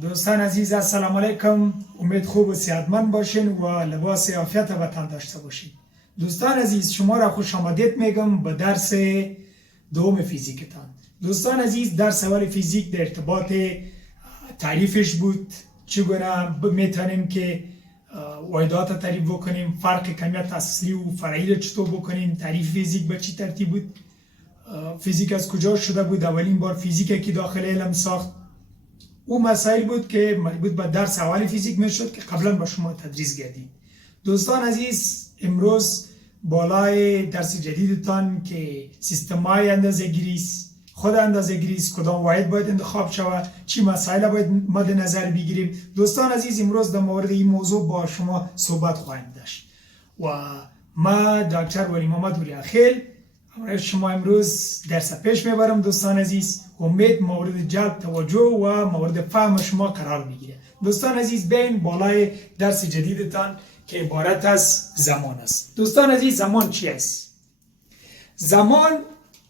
دوستان عزیز السلام علیکم. امید خوب و صحتمند باشین و لباس عافیت و تن داشته باشین. دوستان عزیز شما را خوش آمدید میگم به درس دوم فیزیکتان. دوستان عزیز درس اول فیزیک در ارتباط تعریفش بود، چگونه میتونیم که واحدات تعریف بکنیم، فرق کمیت اصلی و فرعی را چطور بکنیم، تعریف فیزیک به چی ترتیب بود، فیزیک از کجا شده بود، اولین بار فیزیک که داخل علم ساخت. او مسائل بود که مربوط به درس اول فیزیک میشد که قبلا با شما تدریس کردیم. دوستان عزیز امروز بالای درس جدیدتان که سیستم‌های اندازه‌گیری است، خود اندازه‌گیری است، کدام واحد باید انتخاب شود، چی مسائل باید مد نظر بگیریم. دوستان عزیز امروز در مورد این موضوع با شما صحبت خواهیم داشت و ما دکتر ولی محمد ولی اخیل شما امروز درس پیش میبرم. دوستان عزیز امید مورد جلب توجه و مورد فهم شما قرار بگیره. دوستان عزیز بین بالای درس جدیدتان که عبارت از زمان است. دوستان عزیز زمان چی است؟ زمان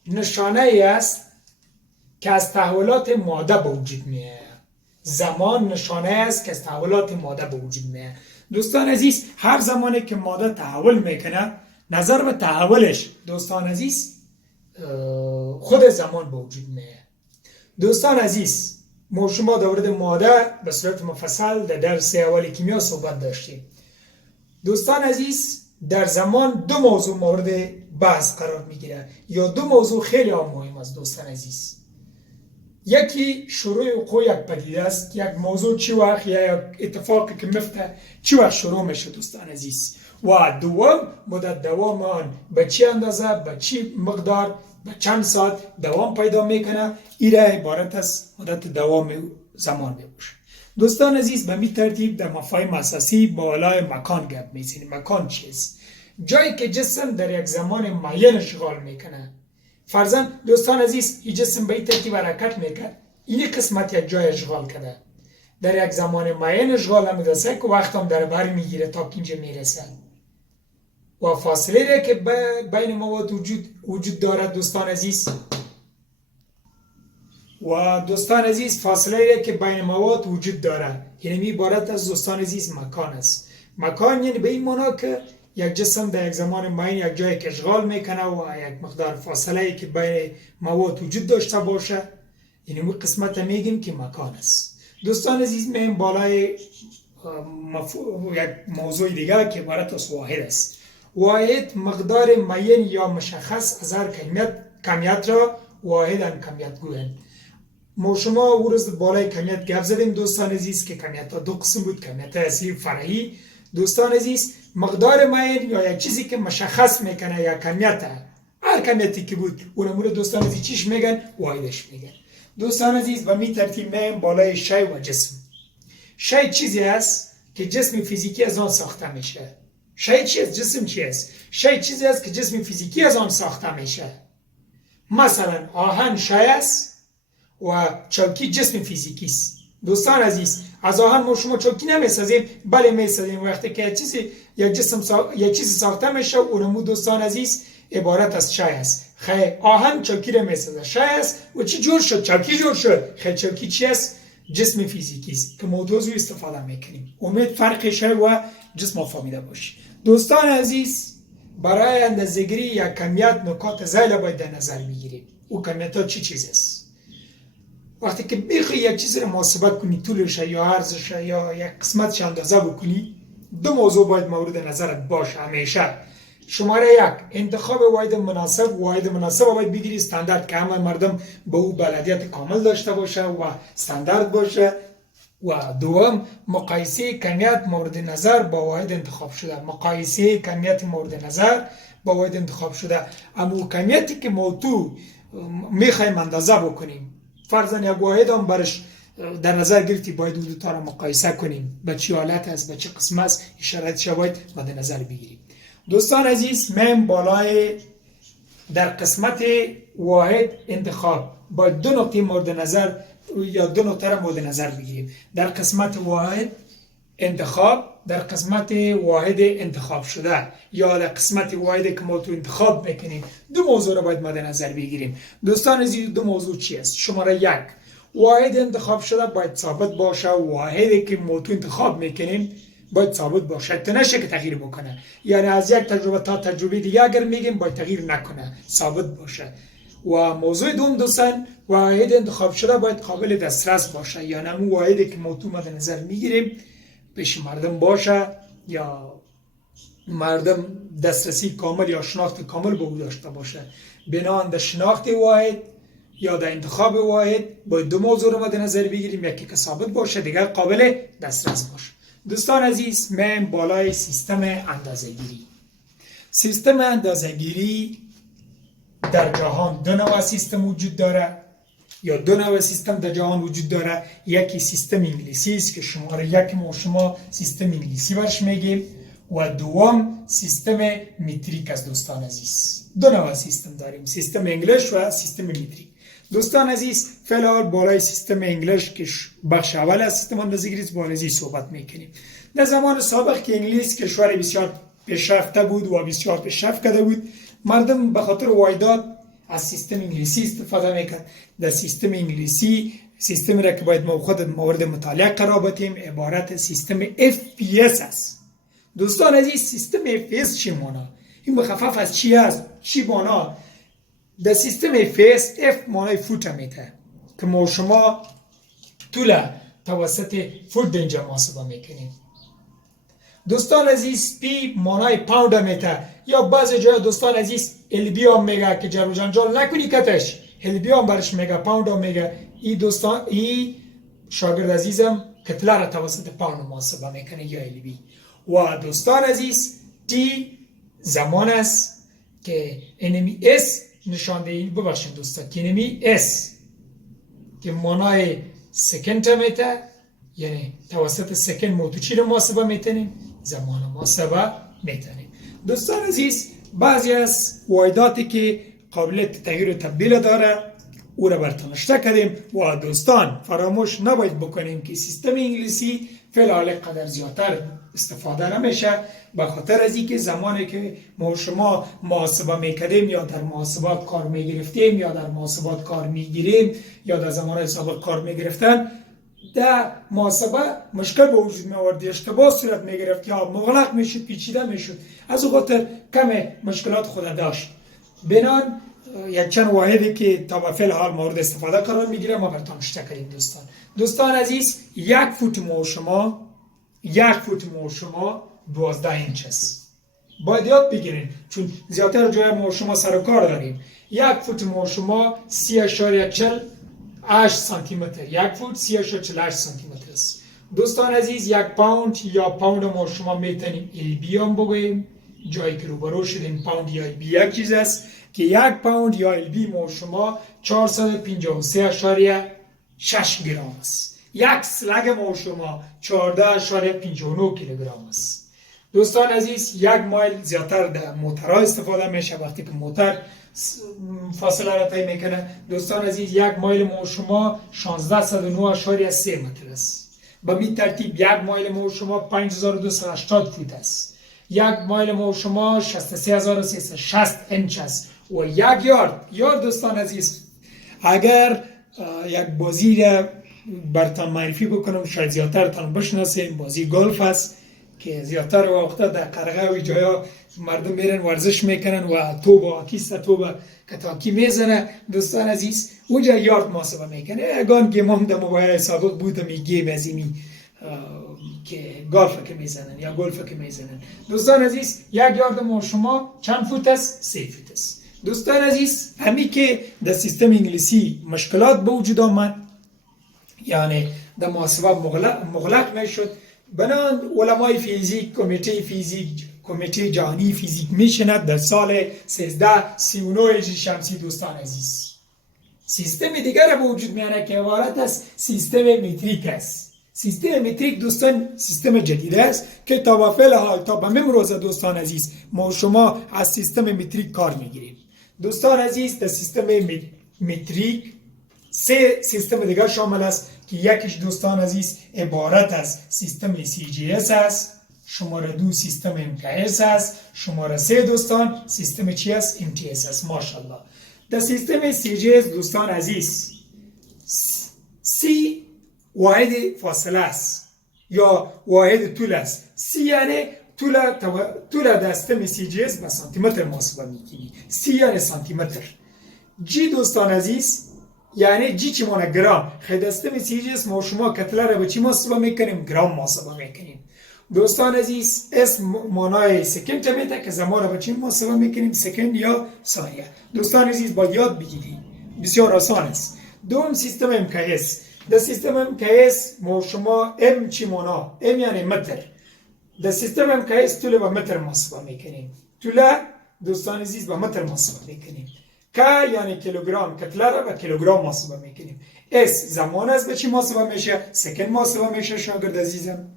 نشانه ای است که از تحولات ماده به وجود میاد. زمان نشانه است که از تحولات ماده به وجود میاد. دوستان عزیز هر زمانی که ماده تحول میکنه، نظر به تحولش دوستان عزیز خود زمان به وجود میاد. دوستان عزیز ما شما در مورد ماده به صورت مفصل در درس اول کیمیا صحبت داشتیم. دوستان عزیز در زمان دو موضوع مورد بحث قرار میگیره یا دو موضوع خیلی مهم است. دوستان عزیز یکی شروع وقوع یک پدیده است، یک موضوع چی وقت یا اتفاقی که میفته چی وقت شروع میشه دوستان عزیز، و دوم مدت دوام آن به چی اندازه، به چی مقدار، به چند ساعت دوام پیدا میکنه. این عبارت از مدت دوام زمان میباشه. دوستان عزیز به می ترتیب در مفاهیم اساسی بالای مکان گپ میزنیم. مکان چیست؟ جایی که جسم در یک زمان معین اشغال میکنه. فرضاً دوستان عزیز این جسم به این ترتیب حرکت میکنه، این قسمت یک جای اشغال کرده، در یک زمان معین اشغال نمیرسه که وقت هم در بر میگیره تا که اینجا میرسه و فاصله را که بین مواد وجود دارد دوستان عزیز و دوستان عزیز فاصله را که بین مواد وجود دارد یعنی عبارت از دوستان عزیز مکان است. مکان یعنی به این معنی که یک جسم در یک زمان معین یک جای که اشغال میکنه و یک مقدار فاصله که بین مواد وجود داشته باشه، یعنی اون قسمت میگیم که مکان است. دوستان عزیز میم بالای یک موضوع دیگه که عبارت از واحد است. واحد مقدار معین یا مشخص از هر کمیت را واحداً کمیت گویند. ما شما او روز بالای کمیت گپ زدیم دوستان عزیز که کمیت ها دو قسم بود، کمیت اصلی و فرعی. دوستان عزیز مقدار معین یا یک چیزی که مشخص میکنه یا کمیت، هر کمیتی که بود اونمون دوستان عزیز چیش میگن؟ واحدش میگن. دوستان عزیز و می ترتیب میم بالای شی و جسم. شی چیزی است که جسم فیزیکی از آن ساخته میشه. شی چی است؟ جسم چی است؟ شی چیزی است که جسم فیزیکی از آن ساخته میشه. مثلا آهن شی است و چوکی جسم فیزیکی است. دوستان عزیز از آهن ما شما چوکی نمیسازیم، بله میسازیم. وقتی که یک چیزی ساخته میشه اونمو دوستان عزیز عبارت از شی است. خیلی آهن چوکی رو میسازه، شی است و چی جور شد؟ چوکی جور شد. خیلی چوکی چی است؟ جسم فیزیکی است که موضوع استفاده میکنیم. امید فرق شی و جسم فهمیده باشی. دوستان عزیز برای اندازه‌گیری یک کمیت نکات ذیل باید در نظر بگیریم. او کمیت ها چی چیز است؟ وقتی که بخوای یک چیز رو محاسبه کنی، طولش یا عرضش یا یک قسمتش اندازه بکنی، دو موضوع باید مورد نظرت باشه همیشه. شماره یک انتخاب واحد مناسب. واحد مناسب باید بگیری استاندارد که همه مردم به او بلدیت کامل داشته باشه و استاندارد باشه. و دوم مقایسه کمیت مورد نظر با واحد انتخاب شده. مقایسه کمیت مورد نظر با واحد انتخاب شده. اما کمیتی که ما تو میخوایم اندازه بکنیم، فرضاً یک واحد هم برش در نظر گرفتی، باید دو تا را مقایسه کنیم به چه حالت است، به چه قسم است، شرایطش باید مد نظر بگیریم. دوستان عزیز من بالای در قسمت واحد انتخاب باید دو نقطه مورد نظر یا دو نقطه را مورد نظر بگیریم. در قسمت واحد انتخاب، در قسمت واحد انتخاب شده یا در قسمت واحد که ما تو انتخاب میکنیم، دو موضوع را باید مد نظر بگیریم. دوستان عزیز دو موضوع چی است؟ شماره یک واحد انتخاب شده باید ثابت باشه، واحدی که موتو انتخاب میکنیم باید ثابت باشه، تا نشه که تغییر بکنه. یعنی از یک تجربه تا تجربه دیگه اگر میگیم باید تغییر نکنه، ثابت باشه. و موضوع دوم دوستان، واحد انتخاب شده باید قابل دسترس باشه، یعنی همون واحدی که موتو مد نظر میگیریم پیش مردم باشه یا مردم دسترسی کامل یا شناخت کامل به او داشته باشه. بنابراین در شناخت واحد یا در انتخاب واحد باید دو موضوع رو مد نظر بگیریم، یکی که ثابت باشه، دیگر قابل دسترس باشه. دوستان عزیز، من بالای سیستم اندازه‌گیری. سیستم اندازه‌گیری در جهان دو نوع سیستم وجود داره یا دو نوع سیستم در جهان وجود داره. یکی سیستم انگلیسی است که شماره یک ما شما سیستم انگلیسی برش میگیم و دوم سیستم متریک است. دوستان عزیز، دو نوع سیستم داریم، سیستم انگلیش و سیستم متریک. دوستان عزیز، فعلا بالای سیستم انگلیش که بخش اول از سیستم اندازه‌گیری بالای صحبت میکنیم. در زمان سابق که انگلیس کشور بسیار پیشرفته بود و بسیار پیشرفت کرده بود، مردم به خاطر واحدات از سیستم انگلیسی استفاده میکرد. در سیستم انگلیسی، سیستمی را که باید ما خود مورد مطالعه قرار بدیم، عبارت سیستم FPS است. دوستان عزیز، سیستم FPS چی مانا؟ این مخفف از چی است؟ چی مانا؟ در سیستم FPS F مانای فوت میته که ما شما طول توسط فوت اینجا محاسبه میکنیم. دوستان عزیز، P مانای پاوند میته یا بعضی جای دوستان عزیز LB هم میگه که جر و جنجال نکنی کتش، LB هم برش میگه، پاوند هم میگه. ای دوستان، ای شاگرد عزیزم کتله را توسط پاوند محاسبه میکنه یا LB. و دوستان عزیز، T زمان است که انمی S نشاندهی ببخشید دوستان، که انمی S که مانای سکند میته، یعنی توسط سکند موتو چی رو محاسبه میتونیم؟ زمان محاسبه میتونیم. دوستان عزیز، بعضی از واحداتی که قابلیت تغییر و تبدیل داره او را برتنشته کردیم. و دوستان فراموش نباید بکنیم که سیستم انگلیسی فعلا قدر زیادتر استفاده نمیشه، به خاطر از اینکه زمانی که ما شما محاسبه میکردیم یا در محاسبات کار میگرفتیم یا در محاسبات کار میگیریم یا در زمان سابق کار میگرفتن، در محاسبه مشکل به وجود می آورد، اشتباه صورت می گرفت یا مغلق میشد، پیچیده میشد. از او خاطر کم مشکلات خود داشت. بنان یک چند واحدی که تا به فعل حال مورد استفاده قرار میگیره ما براتون اشاره کردیم. دوستان عزیز، یک فوت مو شما 12 اینچ است. باید یاد بگیرین چون زیادتر جای ما شما سر و کار داریم. یک فوت مو شما 30.48 سانتی متر، یک فوت 30.48 سانتی متر است. دوستان عزیز، یک پاوند یا پاوند ما شما میتونیم LB هم بگوییم، جایی که روبرو شدیم پاوند یا LB یک چیز است که یک پاوند یا LB ما شما 453.6 گرم است. یک سلگ ما شما 14.59 کیلوگرم است. دوستان عزیز، یک مایل زیادتر در موترها استفاده میشه وقتی که موتر فاصله را طی میکنه. دوستان عزیز، یک مایل ما شما 1609.3 متر است. به این ترتیب یک مایل ما شما 5280 فوت است. یک مایل ما شما 63360 انچ است. و یک یارد دوستان عزیز، اگر یک بازی را برتان معرفی بکنم شاید زیادتر تان بشناسیم، بازی گلف است که زیادتر وقتا در قرغه و جایا مردم میرن ورزش میکنن و توبه کیست توبه کتاکی میزنه. دوستان عزیز، اونجا یارد محاسبه میکنه. اگان گیم هم در موبایل سابق بودم این گیم از اینی که گلف که میزنن یا گلف که میزنن. دوستان عزیز، یک یارد ما شما چند فوت است؟ 3 فوت است. دوستان عزیز، همین که در سیستم انگلیسی مشکلات به وجود آمد، یعنی در محاسبه مغلق میشد، بنان علمای فیزیک، کمیته جهانی فیزیک میشند در سال 1339 شمسی. دوستان عزیز، سیستم دیگر به وجود میانه که عبارت است سیستم متریک است. سیستم متریک دوستان سیستم جدید است که تا به فعل حال تا به امروز دوستان عزیز ما شما از سیستم متریک کار میگیریم. دوستان عزیز، در سیستم متریک 3 سیستم دیگر شامل است که یکیش دوستان عزیز عبارت از سیستم CGS است، شماره 2 سیستم MKS است، شماره 3 دوستان سیستم چی است؟ MTS است. ماشاءالله. در سیستم CGS دوستان عزیز 3 واحد فاصله است یا واحد طول است. سی یعنی طول دسته سی جی اس به سانتیمتر محاسبه میکنی. سی یعنی سانتیمتر. جی دوستان عزیز یعنی جی چی مانه گرام. خیلی دسته سی جی اس ما شما کتله را به چی محاسبه میکنیم؟ گرام محاسبه میکنیم. دوستان عزیز اس مانای سکند میده که زمان را به چی محاسبه میکنیم؟ سکند یا ثانیه. دوستان عزیز با یاد بگیرید، بسیار آسان است. دوم سیستم MKS. در سیستم MKS ما شما ام چی مانا؟ ام یعنی متر. در سیستم MKS طول به متر محاسبه میکنیم. طول دوستان عزیز به متر محاسبه میکنیم. K یعنی کیلوگرم، کتله را به کیلوگرم محاسبه میکنیم. S زمان است به چی محاسبه میشه؟ سکند محاسبه میشه شاگرد عزیزم.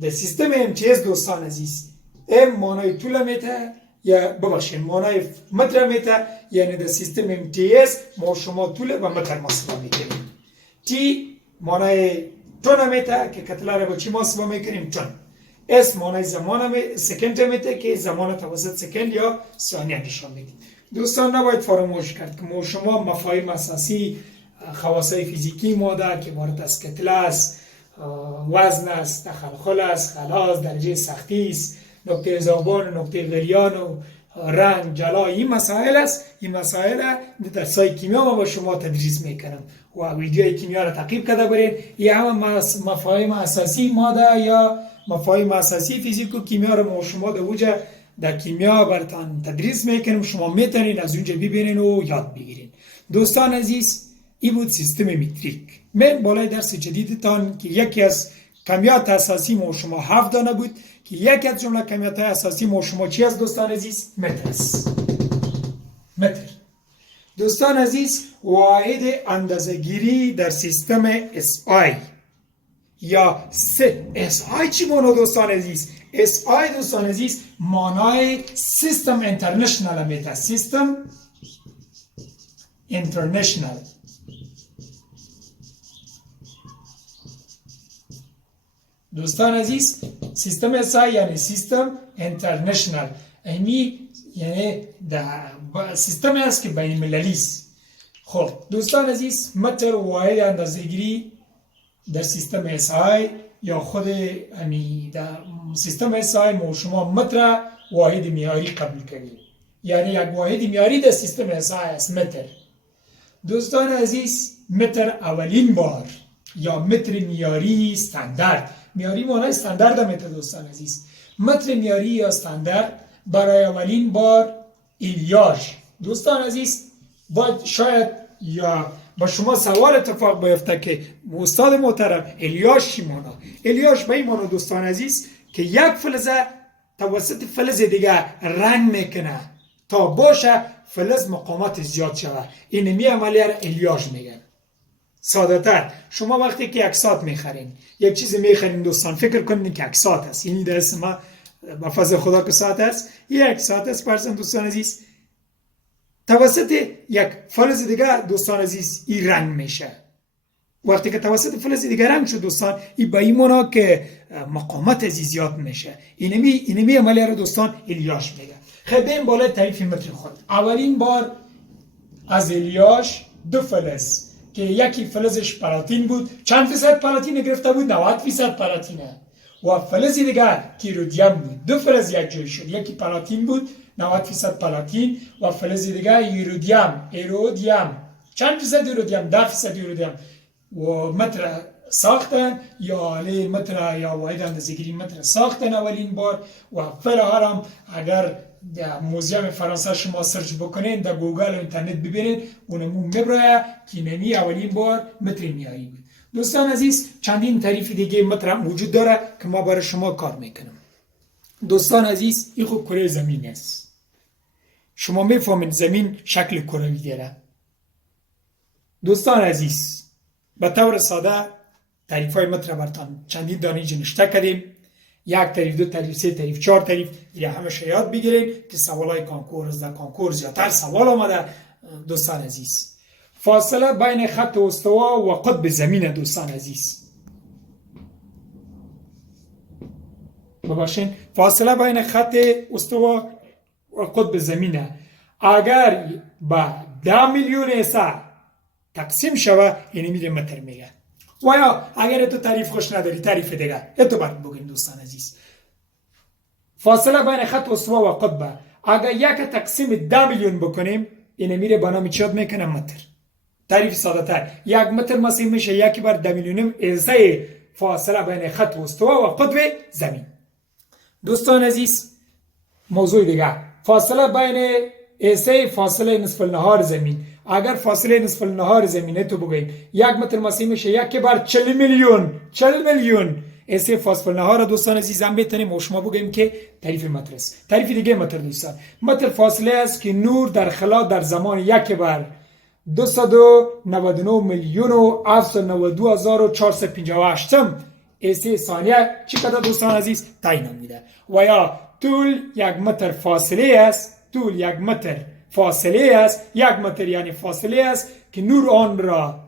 در سیستم MTS دوستان عزیز M مانای طول میته یا ببخشید مانای متر میته، یعنی در سیستم MTS ما شما طول و متر محاسبه میکنیم. T مانای تون میته که کتله را به چی محاسبه میکنیم؟ تون. S مانای زمان سکند میته که زمان توسط سکند یا ثانیه نشان میده. دوستان نباید فراموش کرد که ما شما مفاهیم اساسی خواصای فیزیکی ماده که وارد از کتله است، وزن است، تخلخل است، خلاص، درجه سختی است، نقطه ذوبان و نقطه غلیان و رنگ جلا، این مسائل است. این مسائل در درسای کیمیا ما با شما تدریس میکنم و ویدیوی کیمیا را تعقیب کرده برین. این همه مفاهیم اساسی ماده یا مفاهیم اساسی فیزیک و کیمیا را ما شما در کیمیا براتان تدریس میکنم. شما میتونین از اونجا ببینین و یاد بگیرین. دوستان عزیز این بود سیستم متریک. من بالای درس جدیدتان که یکی از کمیات اساسی ما شما 7 دانه بود که یکی از جمله کمیات اساسی ما شما چی است دوستان عزیز؟ متر است. متر. دوستان عزیز واحد اندازه‌گیری در سیستم SI یا SI چی مانو دوستان عزیز؟ SI دوستان عزیز مانای سیستم انترنشنال میده. سیستم انترنشنال. دوستان عزیز سیستم SI یعنی سیستم انترنشنال. یعنی سیستم است که بین المللی است. خب دوستان عزیز متر واحد اندازه‌گیری در سیستم SI یا خود در سیستم SI ما شما متر واحد معیاری قبول کردیم. یعنی یک واحد معیاری در سیستم SI است متر. دوستان عزیز متر اولین بار یا متر معیاری استاندارد. معیاری معنی استاندارد متر دوستان عزیز. متر معیاری یا استاندارد برای اولین بار الیاش. دوستان عزیز باید شاید یا با شما سوال اتفاق بیفته که استاد محترم الیاش چی معنی؟ الیاش به این معنی دوستان عزیز که یک فلزه توسط فلز دیگه رنگ میکنه تا باشه فلز مقاومت زیاد شود. این می عملیه را الیاژ میگن. ساده تر شما وقتی که یک ساعت میخرین، یک چیز میخرین دوستان، فکر کنید که یک ساعت است. یعنی در اسم ما با فضل خدا که ساعت است، یک ساعت است پرسن دوستان عزیز. توسط یک فلز دیگه دوستان عزیز این رنگ میشه. وقتی که توسط فلز دیگه رنگ شد دوستان، این با این معنی که مقاومت زیاد میشه. اینمی عملیه را دوستان الیاژ میگن. خیلی این بالای تعریف متر خود. اولین بار از الیاژ دو فلز که یکی فلزش پلاتین بود، چند فیصد پلاتین گرفته بود؟ 90% پلاتینه. و فلز دیگه که رودیم بود. دو فلز یک جای شد. یکی پلاتین بود 90% پلاتین و فلز دیگه ایرودیم. چند فیصد ایرودیم؟ 10% ایرودیم. و متر ساختن یا متر یا واحد اندازه‌گیری متر ساختن اولین بار. و فعلا هم اگر در موزیم فرانسه شما سرچ بکنین، در گوگل و اینترنت ببینین، اونمون میبره که نمی اولین بار متر معیاری بود. دوستان عزیز چندین تعریف دیگه متر موجود داره که ما برای شما کار میکنم. دوستان عزیز این خود کره زمین است. شما میفهمید زمین شکل کروی داره. دوستان عزیز به طور ساده تعریف های متر براتون چندین دانه نوشته کردیم. یک تعریف، دو تعریف، سه تعریف، چهار تعریف. یا همش یاد بگیرین که سوالای کانکور از در کانکور زیادتر سوال آمده. دوستان عزیز فاصله بین خط استوا و قطب زمین دوستان عزیز. ببخشید فاصله بین خط استوا و قطب زمین اگر با 10 میلیون حصه تقسیم شود یعنی میره متر میگه. و یا اگر تو تعریف خوش نداری تعریف دیگه تو باید بگیم دوستان عزیز. فاصله بین خط استوا و قطب اگر یک تقسیم 10 میلیون بکنیم اینه میره با نام چی میکنه؟ متر. تعریف ساده تر، 1 متر مسیر میشه 1 بر 10 میلیونم ایزه فاصله بین خط استوا و قطب زمین. دوستان عزیز موضوع دیگه، فاصله بین ایسه فاصله نصف النهار زمین. اگر فاصله نصف النهار زمینه تو بگوییم 1 متر مسیر میشه 1 بر 40 میلیون ایسه فاصله النهار. دوستان عزیز هم بتونیم و شما بگوییم که تعریف متر است. تعریف دیگه متر دوستان، متر فاصله است که نور در خلا در زمان 1 بر 299 میلیون و 792,458 ایسه ثانیه چی قدر دوستان عزیز تعیین میده. و یا طول 1 متر فاصله است، طول 1 متر فاصله است، 1 متر یعنی فاصله است که نور آن را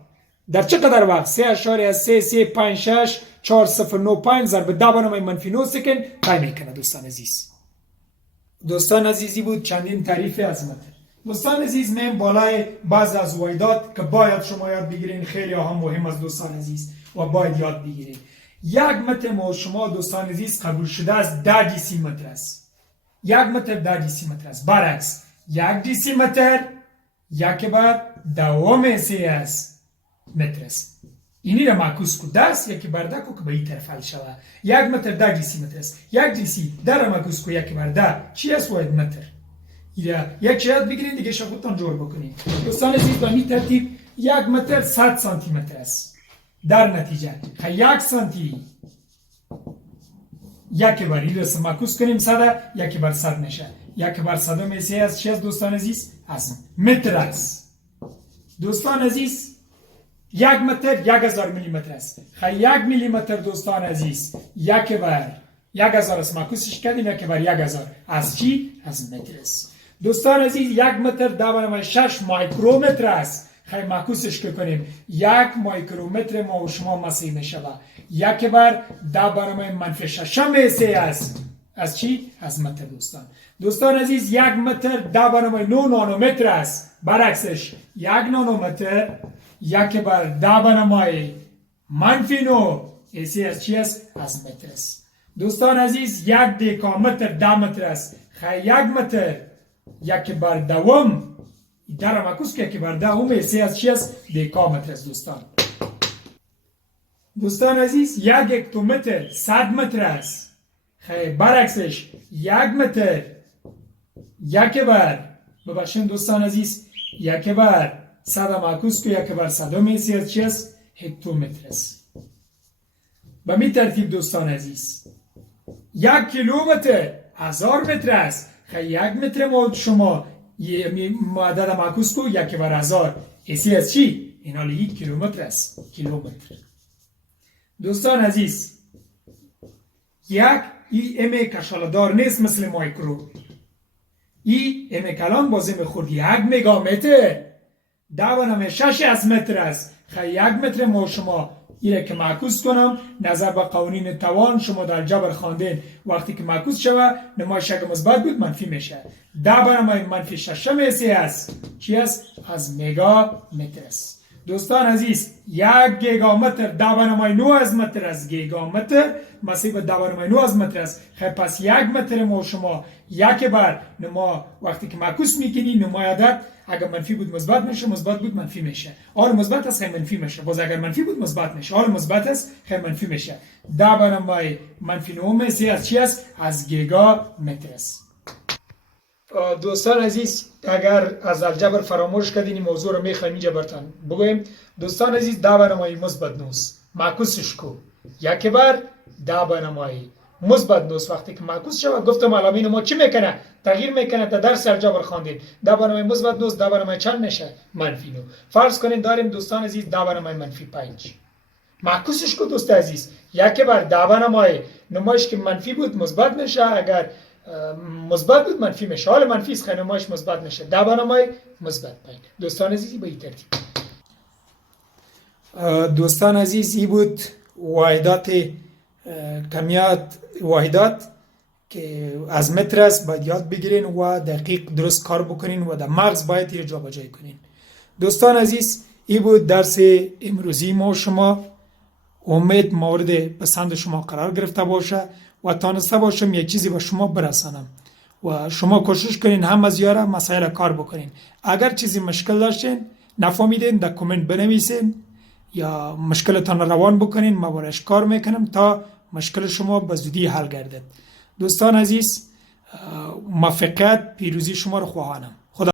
در چقدر وقت 3.3356495 ضرب 10 به منفی 9 سکند تعیین میکنه. دوستان عزیزی بود چندین تعریف از متر. دوستان عزیز من بالای بعض از واحدات که باید شما یاد بگیرین، خیلی هم مهم است دوستان عزیز و باید یاد بگیرین. 1 متر ما شما دوستان عزیز قبول شده است 10 دیسی متر است. 1 متر 10 دیسی متر است. برعکس 1 دیسی متر 1 بر 2 است متر است. اینی را معکوس کو 10 1 بر 10 کو که به این طرف حل شود. 1 متر 10 دیسی متر است. 1 دیسی 10 را معکوس کو 1 بر 10 چی است؟ واحد متر. یک چیز بگیرید دیگه خودتان جور بکنید. دوستان عزیز به این ترتیب 1 متر 100 سانتی متر است. در نتیجه 1 سانتی 1 بر این را معکوس کنیم 100 1 بر 100 میشه. 1 بر 100 میشه از چی است دوستان عزیز؟ از متر است. دوستان عزیز 1 متر 1000 میلی متر است. 1 میلی متر دوستان عزیز 1 بر 1000 است، معکوسش کردیم 1 بر 1000 از چی؟ از متر است. دوستان عزیز 1 متر 10 6 مایکرومتر است. خیلی معکوسش کنیم 1 مایکرومتر ما و شما مسیر می شود. 1 بر 10 منفی 6 میشه است. از چی؟ از متر دوستان. دوستان عزیز 1 متر 10 9 نانومتر است. برعکسش 1 نانومتر 1 بر 10 منفی 9 ایسی از چی است؟ از متر است. دوستان عزیز 1 دکامتر 10 متر است. خیلی 1 متر 1 بر 2 در معکوس که 1 بر 10 ایسی از چی است؟ دکامتر است دوستان. دوستان عزیز 1 هکتومتر 100 متر است. خیلی برعکسش 1 متر 1 بر ببخشید دوستان عزیز 1 بر 100 معکوس که 1 بر 100 ایسی از چی است؟ هکتومتر است. به می ترتیب دوستان عزیز 1 کیلومتر 1000 متر است. خیلی 1 متر ما شما عدد معکوس کو 1 بر 1000 ایسی از چی؟ این حالی 1 کیلومتر است. کیلومتر. دوستان عزیز 1 ای ام کشالدار نیست مثل مایکرو. ای ام کلان بازی میخورد 1 مگامتر 10 از متر است. خیلی 1 متر ما شما ایره که معکوس کنم نظر به قوانین توان شما در جبر خواندین وقتی که معکوس شوه نمایش اگه مثبت بود منفی میشه. 10 منفی 6 میشه است. چی است؟ از مگا متر است. دوستان عزیز 1 گیگامتر 10 9 از متر است. گیگامتر مسیب 10 9 از متر است. خیلی پس 1 متر ما شما 1 بر نما وقتی که معکوس میکنی نمایدت اگر منفی بود مثبت میشه، مثبت بود منفی میشه. آره مثبت است خیلی منفی میشه. باز اگر منفی بود مثبت میشه. آره مثبت است خیلی منفی میشه. 10 بر منفی 9 میشه از چی است؟ از گیگا متر است. دوستان عزیز اگر از الجبر فراموش کردین این موضوع رو میخوایم اینجا براتون بگویم. دوستان عزیز 10 بر مثبت 9 معکوسش کو 1 بر 10 بر مثبت 9 وقتی که معکوس شود گفتم علامه ما چی میکنه؟ تغییر میکنه. تا درس الجبر خواندید 10 بر مثبت 9 10 بر چند میشه؟ منفی 9. فرض کنید داریم دوستان عزیز 10 بر منفی 5 معکوسش کو دوست عزیز 1 بر 10 بر نمایش که منفی بود مثبت میشه، اگر مثبت بود منفی میشه. حالا منفی است خیلی نمایش مثبت میشه. 10 بر مثبت 5. دوستان عزیزی به این ترتیب. دوستان عزیزی بود واحدات کمیت واحدات که از متر است باید یاد بگیرین و دقیق درست کار بکنین و در مغز باید این جابجایی کنین. دوستان عزیز این بود درس امروزی ما شما امید مورد پسند شما قرار گرفته باشه و تانسته باشم یک چیزی به شما برسانم و شما کوشش کنین هم از یاره مسائل کار بکنین. اگر چیزی مشکل داشتین نفهمیدین در کامنت بنویسین یا مشکلتان روان بکنین، ما برایش کار میکنم تا مشکل شما به زودی حل گردد. دوستان عزیز، موفقیت پیروزی شما رو خواهانم.